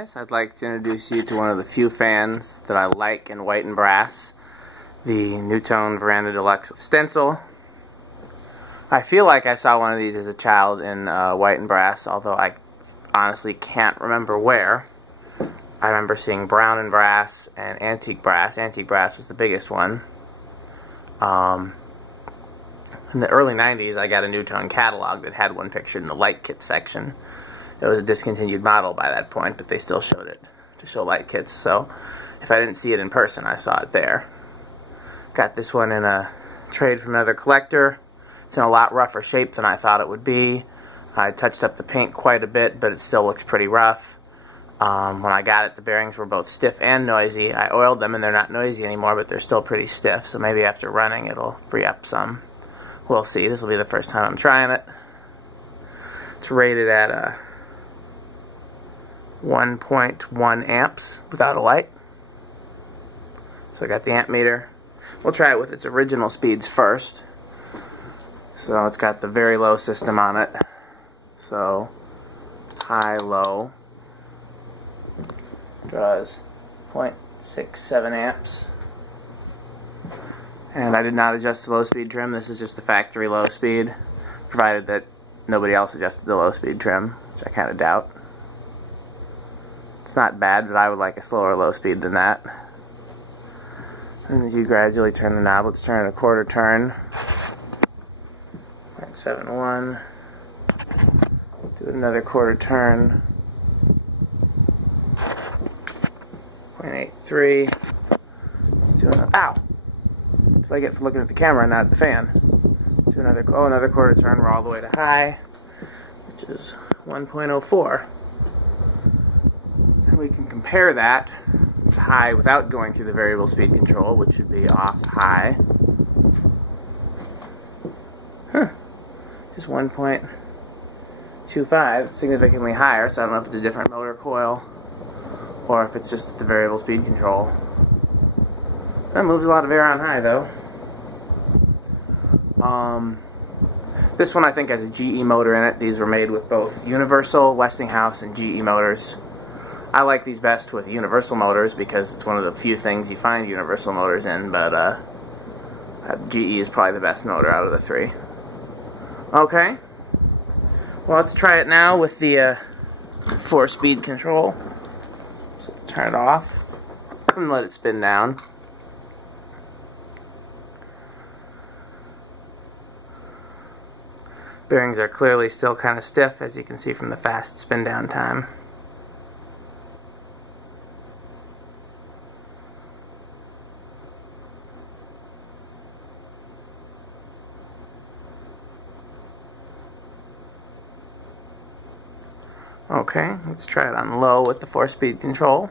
I'd like to introduce you to one of the few fans that I like in white and brass, the Nutone Verandah Deluxe stencil. I feel like I saw one of these as a child in white and brass, although I honestly can't remember where. I remember seeing brown and brass and antique brass. Antique brass was the biggest one. In the early 90s, I got a Nutone catalog that had one pictured in the light kit section. It was a discontinued model by that point, but they still showed it to show light kits. So if I didn't see it in person, I saw it there. Got this one in a trade from another collector. It's in a lot rougher shape than I thought it would be. I touched up the paint quite a bit, but it still looks pretty rough. When I got it, the bearings were both stiff and noisy. I oiled them and they're not noisy anymore, but they're still pretty stiff, so maybe after running it'll free up some. We'll see. This will be the first time I'm trying it. It's rated at 1.1 amps without a light. So I got the amp meter. We'll try it with its original speeds first. So it's got the very low system on it. So high, low. Draws 0.67 amps. And I did not adjust the low speed trim. This is just the factory low speed, provided that nobody else adjusted the low speed trim, which I kind of doubt. It's not bad, but I would like a slower low speed than that. And as you gradually turn the knob, let's turn it a quarter turn. 0.71. Do another quarter turn. 0.83. Let's do another. Ow! That's what I get for looking at the camera, not at the fan. Let's do another quarter turn. We're all the way to high, which is 1.04. We can compare that to high without going through the variable speed control, which would be off high. Just 1.25, significantly higher, so I don't know if it's a different motor coil or if it's just the variable speed control. That moves a lot of air on high, though. This one I think has a GE motor in it. These were made with both Universal, Westinghouse, and GE motors. I like these best with universal motors because it's one of the few things you find universal motors in, but GE is probably the best motor out of the three. Okay, well, let's try it now with the 4-speed control. So let's turn it off and let it spin down. Bearings are clearly still kind of stiff, as you can see from the fast spin down time. Okay, let's try it on low with the 4-speed control.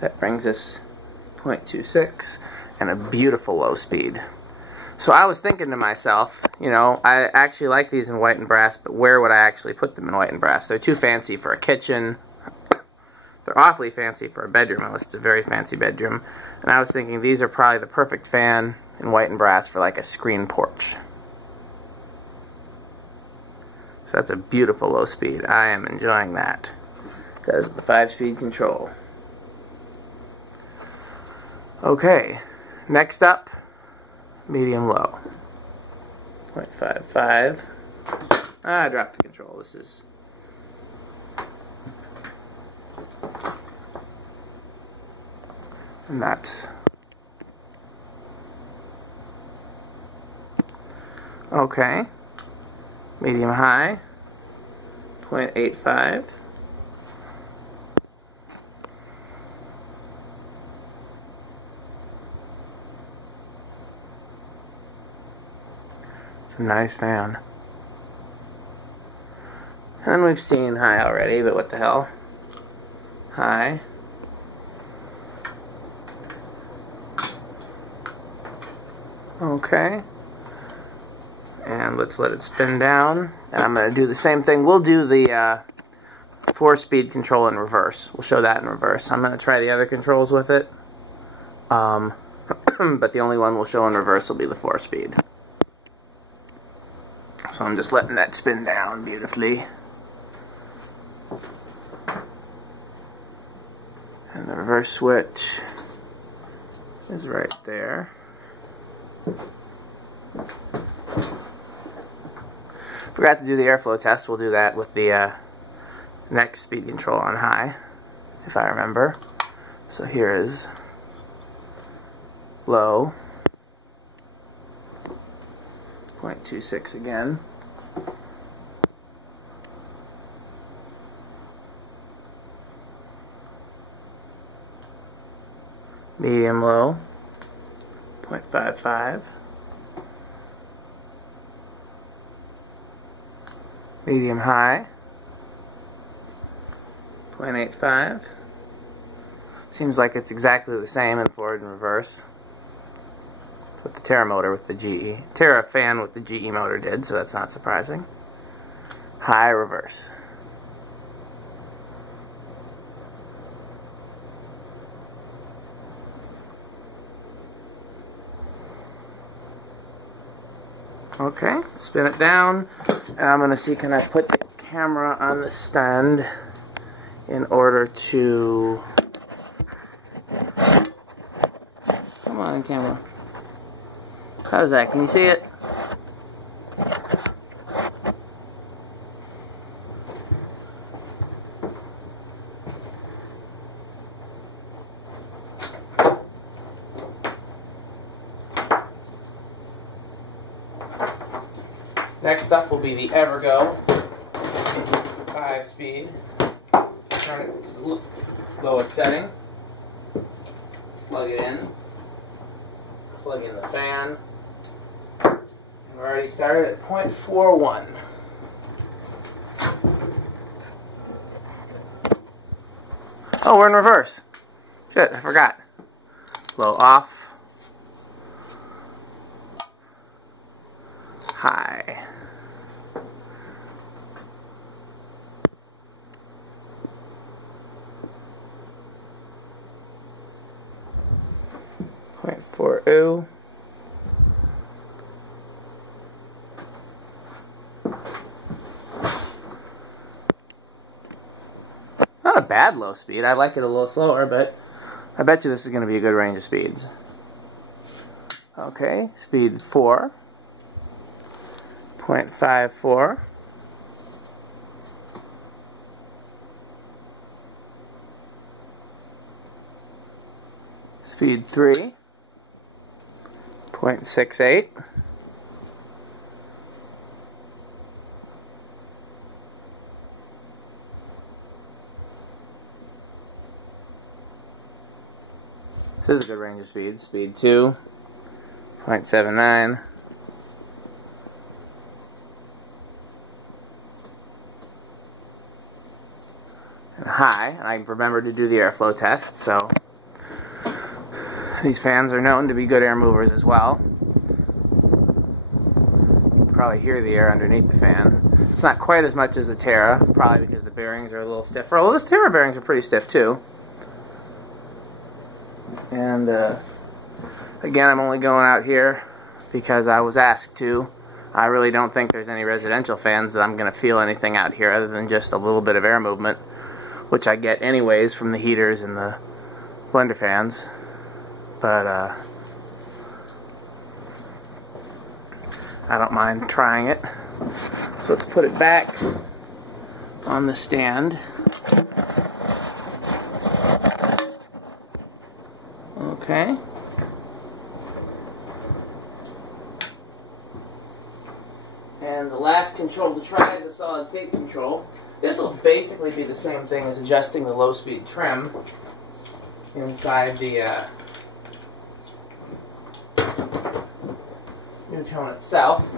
That brings us 0.26 and a beautiful low speed. So I was thinking to myself, you know, I actually like these in white and brass, but where would I actually put them in white and brass? They're too fancy for a kitchen. They're awfully fancy for a bedroom, unless it's a very fancy bedroom. And I was thinking these are probably the perfect fan in white and brass for like a screen porch. So that's a beautiful low speed. I am enjoying that. That is the 5-speed control. Okay, next up, medium low. 0.55. I dropped the control. This is nuts. Okay. Medium high, 0.85. It's a nice fan. And we've seen high already, but what the hell? High. Okay. And let's let it spin down. And I'm going to do the same thing. We'll do the 4-speed control in reverse. We'll show that in reverse. I'm going to try the other controls with it. But the only one we'll show in reverse will be the 4-speed. So I'm just letting that spin down beautifully. And the reverse switch is right there. Forgot to do the airflow test. We'll do that with the next speed control on high, if I remember. So here is low, 0.26 again. Medium low, 0.55. Medium high, 0.85. Seems like it's exactly the same in forward and reverse with the Terra motor with the GE. Terra fan with the GE motor did, so that's not surprising. High, reverse. Okay, spin it down, and I'm going to see, can I put the camera on the stand in order to... Come on, camera. How's that? Can you see it? Next up will be the Evergo 5-speed. Turn it to the lowest setting. Plug it in. Plug in the fan. And we're already started at 0.41. Oh, we're in reverse. Shit, I forgot. Low off. High. Point 4. Not a bad low speed. I like it a little slower, but I bet you this is going to be a good range of speeds. Okay, speed 4. 0.54. Speed 3. 0.68. This is a good range of speeds. Speed 2. 0.79. High, and I remembered to do the airflow test, so these fans are known to be good air movers as well. You can probably hear the air underneath the fan. It's not quite as much as the Terra, probably because the bearings are a little stiffer. Although those Terra bearings are pretty stiff too. And again, I'm only going out here because I was asked to. I really don't think there's any residential fans that I'm going to feel anything out here other than just a little bit of air movement, which I get anyways from the heaters and the blender fans. But I don't mind trying it. So let's put it back on the stand. Okay. And the last control to try is a solid state control. This will basically be the same thing as adjusting the low speed trim inside the Nutone itself.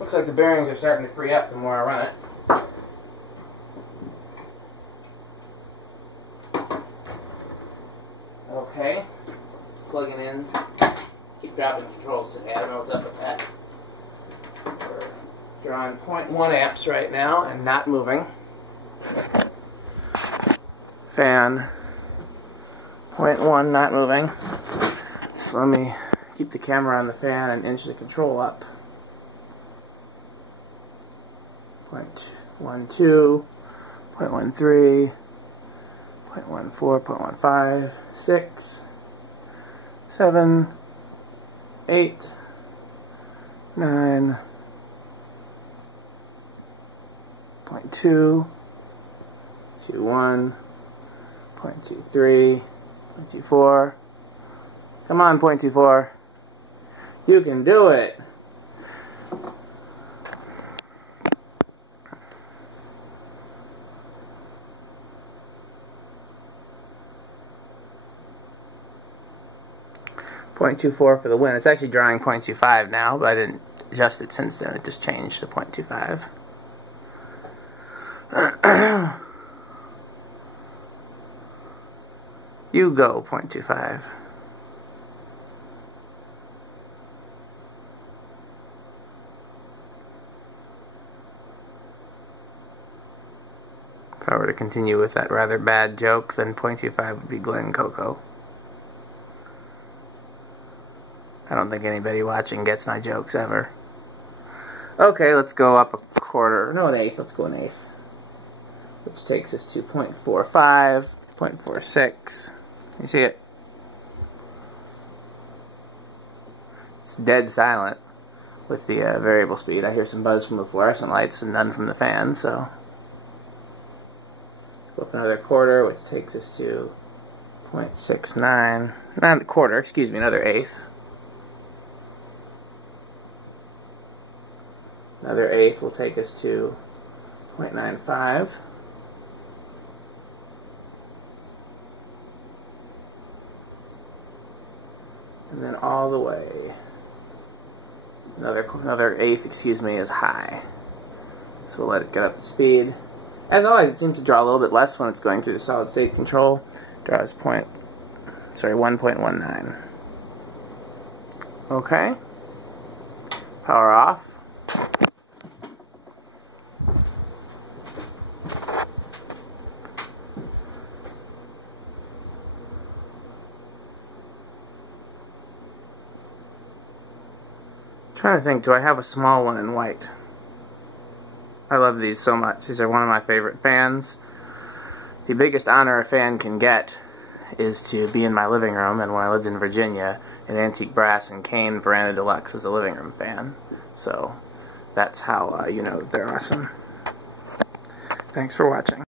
Looks like the bearings are starting to free up the more I run it. Okay, plugging in. Keep dropping controls today. I don't know what's up with that. We're drawing 0.1 amps right now and not moving. Fan 0.1 not moving. So let me keep the camera on the fan and inch the control up. 0.12, 0.13, 0.14, 0.15, 6, 7, 8, 9, 0.2, 0.21, 0.23, 0.24. Come on, 0.24. You can do it. .24 for the win. It's actually drawing 0.25 now, but I didn't adjust it since then. It just changed to 0.25. You go, 0.25. If I were to continue with that rather bad joke, then 0.25 would be Glen Coco. I don't think anybody watching gets my jokes ever. Okay, let's go up a quarter. No, an eighth. Let's go an eighth. Which takes us to 0.45, 0.46. You see it? It's dead silent with the variable speed. I hear some buzz from the fluorescent lights and none from the fan, so. Let's go up another quarter, which takes us to 0.69. Not a quarter, excuse me, another eighth. Another eighth will take us to 0.95. And then all the way. Another eighth, excuse me, is high. So we'll let it get up to speed. As always, it seems to draw a little bit less when it's going through the solid state control. Draws 1.19. Okay. Power off. Trying to think, do I have a small one in white? I love these so much. These are one of my favorite fans. The biggest honor a fan can get is to be in my living room, and when I lived in Virginia, an antique brass and cane Verandah Deluxe was a living room fan. So that's how you know they're awesome. Thanks for watching.